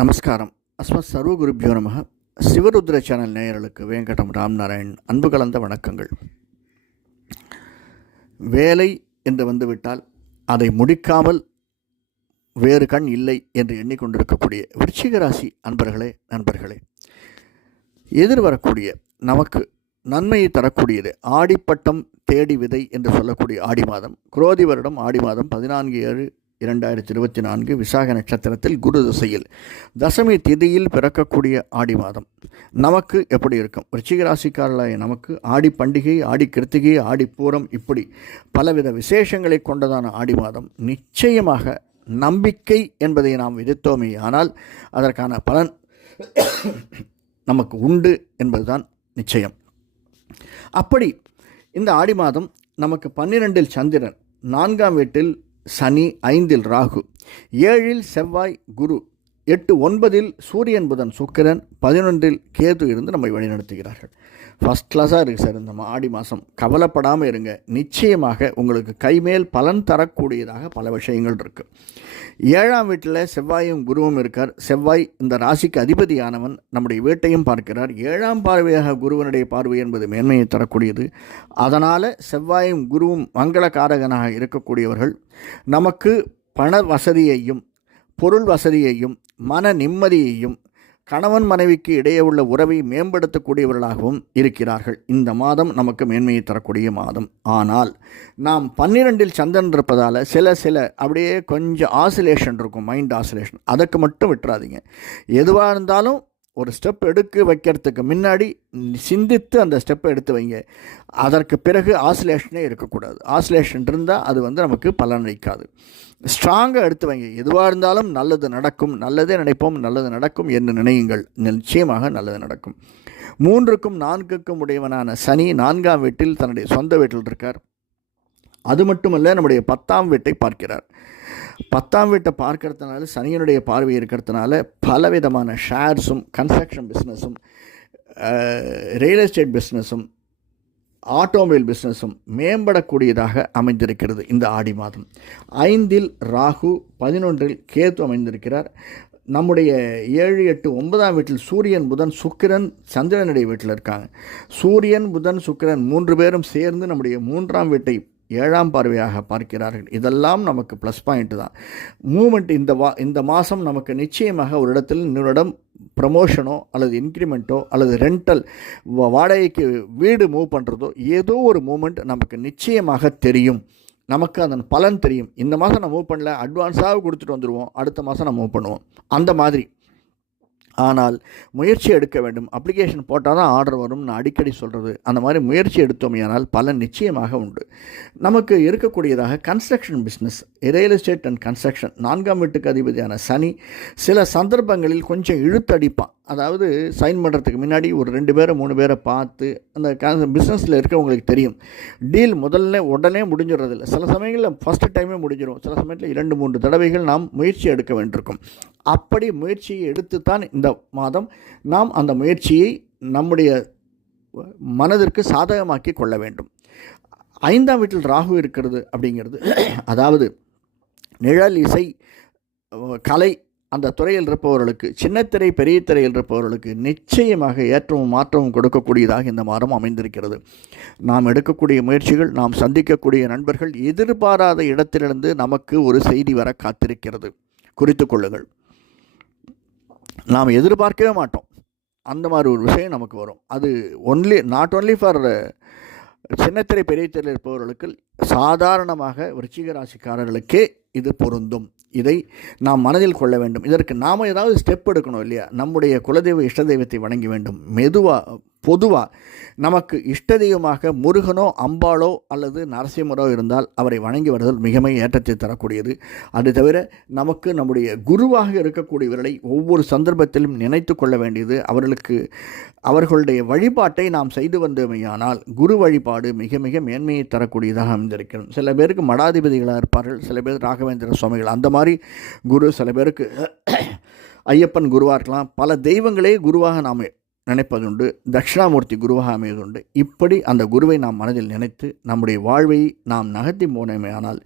நமஸ்காரம். அஸ்மத் சர்வ குருபியோ நமக. சிவருத்ர சேனல் நேயர்களுக்கு வேங்கடம் ராம்நாராயண் அன்பு கலந்த வணக்கங்கள். வேலை என்று வந்துவிட்டால் அதை முடிக்காமல் வேறு கண் இல்லை என்று எண்ணிக்கொண்டிருக்கக்கூடிய விருச்சிக ராசி நண்பர்களே, எதிர்வரக்கூடிய நமக்கு நன்மையை தரக்கூடியது ஆடிப்பட்டம் தேடி விதை என்று சொல்லக்கூடிய ஆடி மாதம், குரோதி வருடம் ஆடி மாதம் 14/7/2024 விசாக நட்சத்திரத்தில் குரு திசையில் தசமி திதியில் பிறக்கக்கூடிய ஆடி மாதம் நமக்கு எப்படி இருக்கும்? விருச்சிக ராசிக்காரர்களாய நமக்கு ஆடி பண்டிகை, ஆடி கிருத்திகை, ஆடி பூரம், இப்படி பலவித விசேஷங்களை கொண்டதான ஆடி மாதம் நிச்சயமாக நம்பிக்கை என்பதை நாம் விதித்தோமே, ஆனால் அதற்கான பலன் நமக்கு உண்டு என்பதுதான் நிச்சயம். அப்படி இந்த ஆடி மாதம் நமக்கு 12இல் சந்திரன், 4ஆம் வீட்டில் சனி, 5இல் ராகு, 7இல் செவ்வாய் குரு, 8, 9இல் சூரியன் புதன் சுக்கிரன், 11இல் கேது இருந்து நம்மை வழிநடத்துகிறார்கள். ஃபஸ்ட் கிளாஸாக இருக்குது சார் இந்த ஆடி மாதம். கவலைப்படாமல் இருங்க, நிச்சயமாக உங்களுக்கு கைமேல் பலன் தரக்கூடியதாக பல விஷயங்கள் இருக்குது. 7ஆம் வீட்டில் செவ்வாயும் குருவும் இருக்கார். செவ்வாய் இந்த ராசிக்கு அதிபதியானவன், நம்முடைய வீட்டையும் பார்க்கிறார். 7ஆம் பார்வையாக குருவனுடைய பார்வை என்பது மேன்மையை தரக்கூடியது. அதனால் செவ்வாயும் குருவும் மங்களகாரகனாக இருக்கக்கூடியவர்கள் நமக்கு பண வசதியையும் பொருள் வசதியையும் மன நிம்மதியையும் கணவன் மனைவிக்கு இடையே உள்ள உறவை மேம்படுத்தக்கூடியவர்களாகவும் இருக்கிறார்கள். இந்த மாதம் நமக்கு மேன்மையை தரக்கூடிய மாதம். ஆனால் நாம் 12இல் சந்திரன் இருப்பதால் சில அப்படியே கொஞ்சம் ஆசிலேஷன் இருக்கும், மைண்ட் ஆசிலேஷன். அதுக்கு மட்டும் விட்டுறாதீங்க. எதுவாக இருந்தாலும் ஒரு ஸ்டெப் எடுக்க வைக்கிறதுக்கு முன்னாடி சிந்தித்து அந்த ஸ்டெப்பை எடுத்து வைங்க. அதற்கு பிறகு ஆசிலேஷனே இருக்கக்கூடாது. ஆசிலேஷன் இருந்தால் அது நமக்கு பலன் அளிக்காது. ஸ்ட்ராங்காக எடுத்து வைங்க. எதுவாக இருந்தாலும் நல்லது நடக்கும், நல்லதே நினைப்போம், நல்லது நடக்கும் என்று நினையுங்கள். நிச்சயமாக நல்லது நடக்கும். 3க்கும் 4க்கும் உடையவனான சனி 4ஆம் வீட்டில் தன்னுடைய சொந்த வீட்டில் இருக்கார். அது மட்டுமல்ல, நம்முடைய 10ஆம் வீட்டை பார்க்கிறார். 10ஆம் வீட்டை பார்க்கறதுனால, சனியனுடைய பார்வை இருக்கிறதுனால பலவிதமான ஷேர்ஸும், கன்ஸ்ட்ரக்ஷன் பிஸ்னஸும், ரியல் எஸ்டேட் பிஸ்னஸும், ஆட்டோமொபைல் பிஸ்னஸும் மேம்படக்கூடியதாக அமைந்திருக்கிறது இந்த ஆடி மாதம். 5இல் ராகு, 11இல் கேது அமைந்திருக்கிறார். நம்முடைய 7, 8, 9ஆம் வீட்டில் சூரியன் புதன் சுக்கிரன் சந்திரனுடைய வீட்டில் இருக்காங்க. சூரியன் புதன் சுக்கிரன் 3 பேரும் சேர்ந்து நம்முடைய 3ஆம் வீட்டை 7ஆம் பார்வையாக பார்க்கிறார்கள். இதெல்லாம் நமக்கு ப்ளஸ் பாயிண்ட் தான். மூமெண்ட் இந்த மாதம் நமக்கு நிச்சயமாக ஒரு இடத்தில் இன்னொரு இடம் ப்ரமோஷனோ அல்லது இன்க்ரிமெண்ட்டோ அல்லது ரெண்டல் வாடகைக்கு வீடு மூவ் பண்ணுறதோ ஏதோ ஒரு மூமெண்ட் நமக்கு நிச்சயமாக தெரியும். நமக்கு அதன் பலன் தெரியும். இந்த மாதம் நான் மூவ் பண்ணல, அட்வான்ஸாக கொடுத்துட்டு வந்துடுவோம், அடுத்த மாதம் நான் மூவ் பண்ணுவோம், அந்த மாதிரி. ஆனால் முயற்சி எடுக்க வேண்டும். அப்ளிகேஷன் போட்டால் தான் ஆர்டர் வரும், நான் அடிக்கடி சொல்கிறது. அந்த மாதிரி முயற்சி எடுத்தோமையானால் பலன் நிச்சயமாக உண்டு. நமக்கு இருக்கக்கூடியதாக construction business, real estate and construction. 4ஆம் வீட்டுக்கு அதிபதியான சனி சில சந்தர்ப்பங்களில் கொஞ்சம் இழுத்தடிப்பான். அதாவது சைன் பண்ணுறதுக்கு முன்னாடி ஒரு 2 பேரை 3 பேரை பார்த்து, அந்த பிஸ்னஸில் இருக்கவங்களுக்கு தெரியும், டீல் உடனே முடிஞ்சிடறதில்ல. சில சமயங்களில் ஃபஸ்ட்டு டைமே முடிஞ்சிடும், சில சமயத்தில் 2-3 தடவைகள் நாம் முயற்சி எடுக்க வேண்டியிருக்கும். அப்படி முயற்சியை எடுத்துத்தான் இந்த மாதம் நாம் அந்த முயற்சியை நம்முடைய மனதிற்கு சாதகமாக்கி கொள்ள வேண்டும். 5ஆம் வீட்டில் ராகு இருக்கிறது அப்படிங்கிறது, அதாவது நிழல் இசை கலை அந்த துறையில் இருப்பவர்களுக்கு, சின்னத்திரை பெரிய திரையில் இருப்பவர்களுக்கு நிச்சயமாக ஏற்றமும் மாற்றமும் கொடுக்கக்கூடியதாக இந்த மாதம் அமைந்திருக்கிறது. நாம் எடுக்கக்கூடிய முயற்சிகள், நாம் சந்திக்கக்கூடிய நண்பர்கள், எதிர்பாராத இடத்திலிருந்து நமக்கு ஒரு செய்தி வர காத்திருக்கிறது. குறித்து கொள்ளுங்கள். நாம் எதிர்பார்க்கவே மாட்டோம், அந்த மாதிரி ஒரு விஷயம் நமக்கு வரும். அது நாட் ஒன்லி ஃபார் சின்னத்திரை பெரிய திரையில் இருப்பவர்களுக்கு, சாதாரணமாக விருச்சிக ராசிக்காரர்களுக்கே இது பொருந்தும். இதை நாம் மனதில் கொள்ள வேண்டும். இதற்கு நாம் ஏதாவது ஸ்டெப் எடுக்கணும் இல்லையா? நம்முடைய குலதெய்வ இஷ்ட தெய்வத்தை வணங்கி வேண்டும். பொதுவாக நமக்கு இஷ்ட தெய்வமாக முருகனோ அம்பாளோ அல்லது நரசிம்மரோ இருந்தால் அவரை வணங்கி வருதல் மிகமை ஏற்றத்தை தரக்கூடியது. அது தவிர நமக்கு நம்முடைய குருவாக இருக்கக்கூடியவர்களை ஒவ்வொரு சந்தர்ப்பத்திலும் நினைத்து கொள்ள வேண்டியது. அவர்களுடைய வழிபாட்டை நாம் செய்து வந்தோமையானால் குரு வழிபாடு மிக மிக மேன்மையை தரக்கூடியதாக அமைந்திருக்கிறது. சில பேருக்கு மடாதிபதிகளாக இருப்பார்கள், சில பேர் ராகவேந்திர சுவாமிகள், அந்த மாதிரி குரு. சில பேருக்கு ஐயப்பன் குருவாக இருக்கலாம். பல தெய்வங்களே குருவாக நாம் நினைப்பதுண்டு, தட்சிணாமூர்த்தி குருவாக அமைவதுண்டு. இப்படி அந்த குருவை நாம் மனதில் நினைத்து நம்முடைய வாழ்வை நாம் நகர்த்தி போனோமேயானால்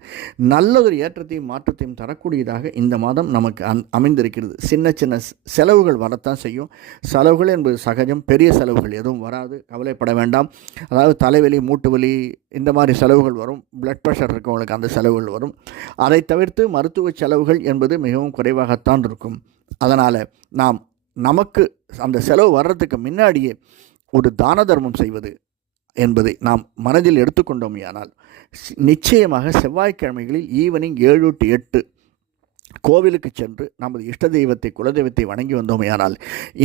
நல்லதொரு ஏற்றத்தையும் மாற்றத்தையும் தரக்கூடியதாக இந்த மாதம் நமக்கு அமைந்திருக்கிறது. சின்ன சின்ன செலவுகள் வரத்தான் செய்யும். செலவுகள் என்பது சகஜம், பெரிய செலவுகள் எதுவும் வராது, கவலைப்பட வேண்டாம். அதாவது தலைவலி, மூட்டு வலி இந்த மாதிரி செலவுகள் வரும். பிளட் ப்ரெஷர் இருக்கவங்களுக்கு அந்த செலவுகள் வரும். அதை தவிர்த்து மருத்துவ செலவுகள் என்பது மிகவும் குறைவாகத்தான் இருக்கும். அதனால் நமக்கு அந்த செலவு வர்றதுக்கு முன்னாடியே ஒரு தான தர்மம் செய்வது என்பதை நாம் மனதில் எடுத்துக்கொண்டோமையானால் நிச்சயமாக செவ்வாய்க்கிழமைகளில் ஈவினிங் 7 to 8 கோவிலுக்கு சென்று நமது இஷ்ட தெய்வத்தை, குலதெய்வத்தை வணங்கி வந்தோமையானால்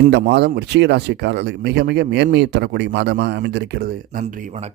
இந்த மாதம் விருச்சிக ராசிக்காரர்களுக்கு மிக மிக மேன்மையை தரக்கூடிய மாதமாக அமைந்திருக்கிறது. நன்றி, வணக்கம்.